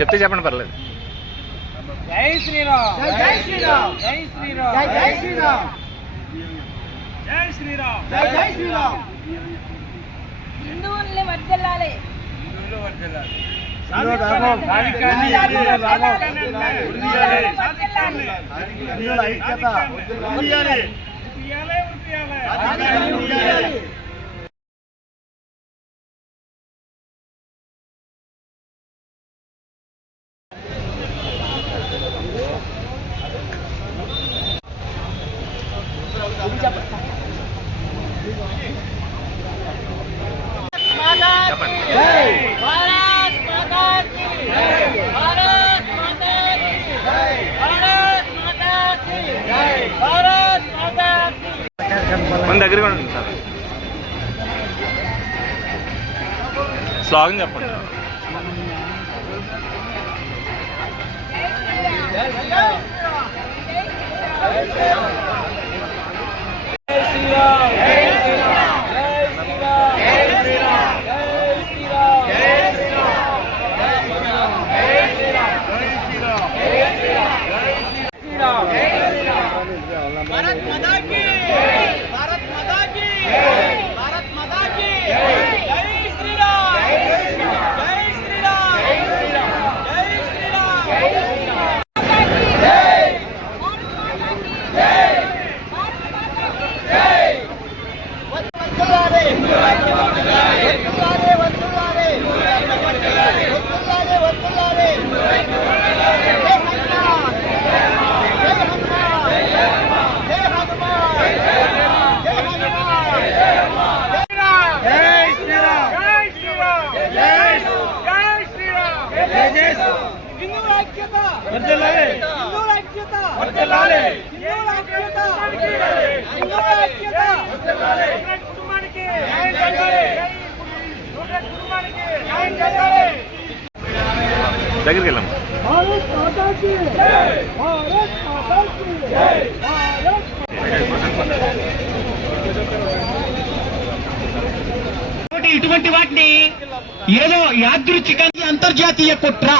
చెప్తే చెప్పండి పర్లేదు. జై శ్రీరామ్, జై శ్రీరామ్, జై శ్రీరామ్, జై శ్రీరామ్, జై శ్రీరామ్, జై శ్రీరామ్. హిందువుల్ని వర్ధిల్లాలి, హిందువులు వర్ధిల్లాలి, మన దగ్గరగా ఉంటుంది సార్. స్లోగన్ చెప్పండి. भारत माता की, भारत माता की, भारत माता की, जय श्री राम, जय श्री राम, जय श्री राम, जय श्री राम, जय वंदनारे, वंदनारे, वंदनारे, वंदनारे, वंदनारे, దగ్గరికి వెళ్ళాం. ఇటువంటి వాటిని ఏదో యాదృచ్ఛికంగా అంతర్జాతీయ కుట్ర,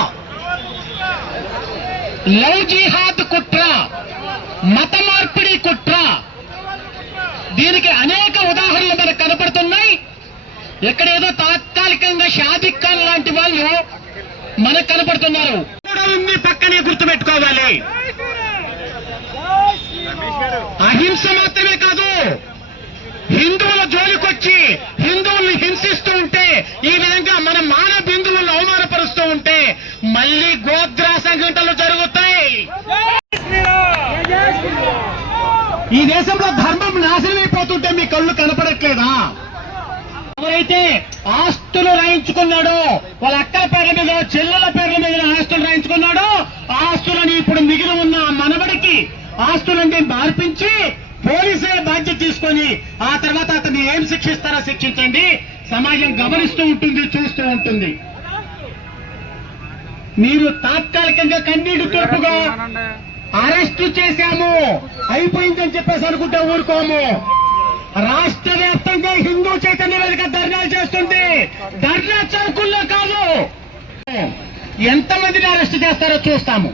లవ్ జిహాద్ కుట్ర, మత మార్పిడి కుట్ర, దీనికి అనేక ఉదాహరణలు మనకు కనపడుతున్నాయి. ఎక్కడేదో తాత్కాలికంగా షాదిక్ ఖాన్ లాంటి వాళ్ళు మనకు కనపడుతున్నారు. పక్కనే గుర్తుపెట్టుకోవాలి, అహింస మాత్రమే కాదు, హిందువుల జోలికొచ్చి హిందువుల్ని హింసిస్తూ ఉంటే, ఈ విధంగా మన మానవ బిందువులను అవమానపరుస్తూ ఉంటే మళ్ళీ గోత్ర సంఘటనలు జరుగుతాయి. ఈ దేశంలో ధర్మం నాశనమైపోతుంటే మీ కళ్ళు కనపడట్లేదా? ఎవరైతే ఆస్తులు రాయించుకున్నాడో, వాళ్ళ అక్కల పేర్ల మీద చెల్లెల పేర్ల మీద ఆస్తులు రాయించుకున్నాడో, ఆ ఆస్తులని ఇప్పుడు మిగిలి ఉన్న మనవడికి ఆస్తులన్నీ మార్పించి పోలీసులే బాధ్యత తీసుకొని ఆ తర్వాత అతన్ని ఏం శిక్షిస్తారో శిక్షించండి. సమాజం గమనిస్తూ ఉంటుంది, చూస్తూ ఉంటుంది. మీరు తాత్కాలికంగా కన్నీటి తోపుగా అరెస్టు చేశాము అయిపోయిందని చెప్పేసి అనుకుంటే ఊరుకోము. రాష్ట్ర వ్యాప్తంగా హిందూ చైతన్య వేదిక ధర్నాలు చేస్తుంది. ధర్నా చౌకుల్లో కాదు, ఎంతమందిని అరెస్ట్ చేస్తారో చూస్తాము.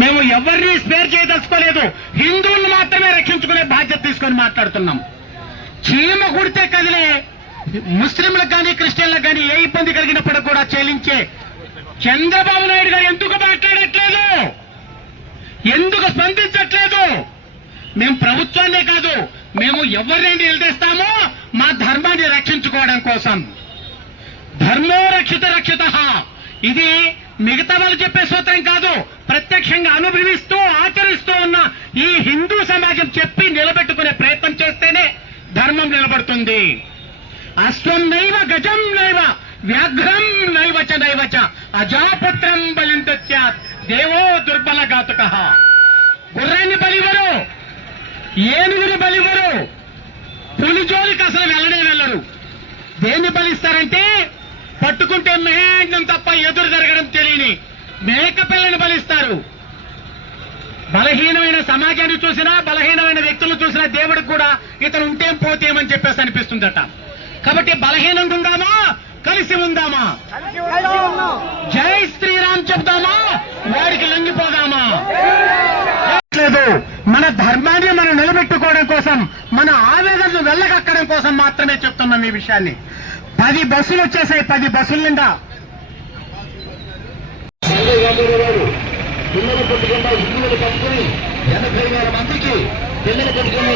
మేము ఎవరిని స్పేర్ చేయదలుచుకోలేదు, హిందువులను మాత్రమే రక్షించుకునే బాధ్యత తీసుకొని మాట్లాడుతున్నాం. చీమ కుడితే కదిలే ముస్లింలకు కానీ క్రిస్టియన్లకు కానీ ఏ ఇబ్బంది కలిగినప్పుడు కూడా చెల్లించే చంద్రబాబు నాయుడు గారు ఎందుకు మాట్లాడట్లేదు, ఎందుకు స్పందించట్లేదు? మేము ప్రభుత్వాన్నే కాదు, మేము ఎవరిని నిలదీస్తామో మా ధర్మాన్ని రక్షించుకోవడం కోసం. ధర్మో రక్షిత రక్షిత, ఇది మిగతా వాళ్ళు చెప్పే సూత్రం కాదు, ప్రత్యక్షంగా అనుభవిస్తూ ఆచరిస్తూ ఉన్న ఈ హిందూ సమాజం చెప్పి నిలబెట్టుకునే ప్రయత్నం చేస్తేనే ధర్మం నిలబడుతుంది. అశ్వం నైవ గజం నైవ వ్యాఘ్రం నైవచ నైవచ అజాపుత్రం బలింత్యాత్ దేవో దుర్బల ఘాతుక. గుర్రాన్ని బలివరు, ఏనుగుని బలివరు, పులి జోలికి అసలు వెళ్ళరు. దేన్ని బలిస్తారంటే పట్టుకుంటే మేఘం తప్ప ఎదురు జరగడం తెలియని మేక పిల్లని బలిస్తారు. బలహీనమైన సమాజాన్ని చూసినా, బలహీనమైన వ్యక్తులు చూసినా దేవుడికి కూడా ఇతను ఉంటేం పోతేమని చెప్పేసి అనిపిస్తుందట. కాబట్టి బలహీనంగా ఉందామా, కలిసి ఉందామా? జై శ్రీరామ్ చెప్తామా? వాడికి లొంగిపోదామా? లేదు, మన ధర్మాన్ని మనం నిలబెట్టుకోవడం కోసం, మన ఆవేదనను వెళ్ళగక్కడం కోసం మాత్రమే చెప్తున్నాం ఈ విషయాన్ని. 10 బస్సులు వచ్చేసాయి, 10 బస్సుల నిండా పిల్లలు కొట్టుకున్న 80,000 మందికి పిల్లలు కొట్టుకున్న